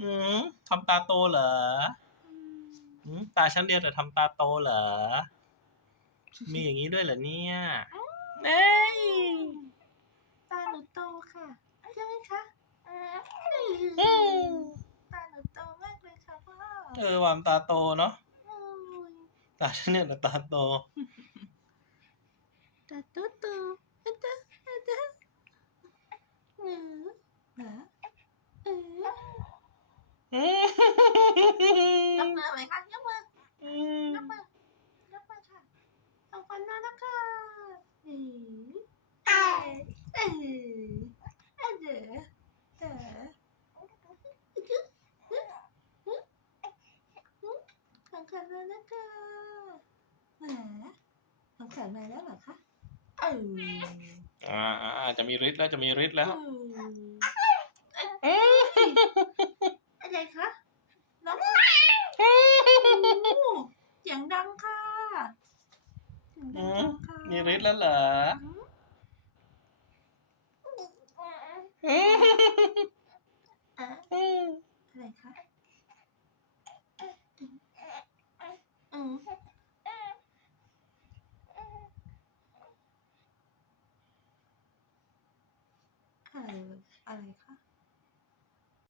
อืมทำตาโตเหรออืมตาชั้นเดียวแต่ทำตาโตเหรอ มีอย่างนี้ด้วยเหรอเนี่ยเอ้ยตาหนูโตค่ะใช่ไหมคะอืมตาหนูโตมากเลยค่ะพ่อเออวามตาโตเนาะอืมตาชั้นเดียวแต่ตาโต ตาตุ๊ดตุ๊ดอะตาอะตาหนูเหรอเออ อืม ยกมือไหมคะยกมืออืมยกมือยกมือค่ะเอาฟันมาแล้วค่ะเออเออเออเออเออของขันมาแล้วค่ะแหมของขันมาแล้วเหรอคะเอออ่าอ่าอ่าจะมีฤทธิ์แล้วจะมีฤทธิ์แล้ว อืมอะไรคะ น้องเสียงดังค่ะเสียงดังจังค่ะมีฤทธิ์แล้วเหรออืมอืมอะอืมอะไรคะอืมเอออะไรคะ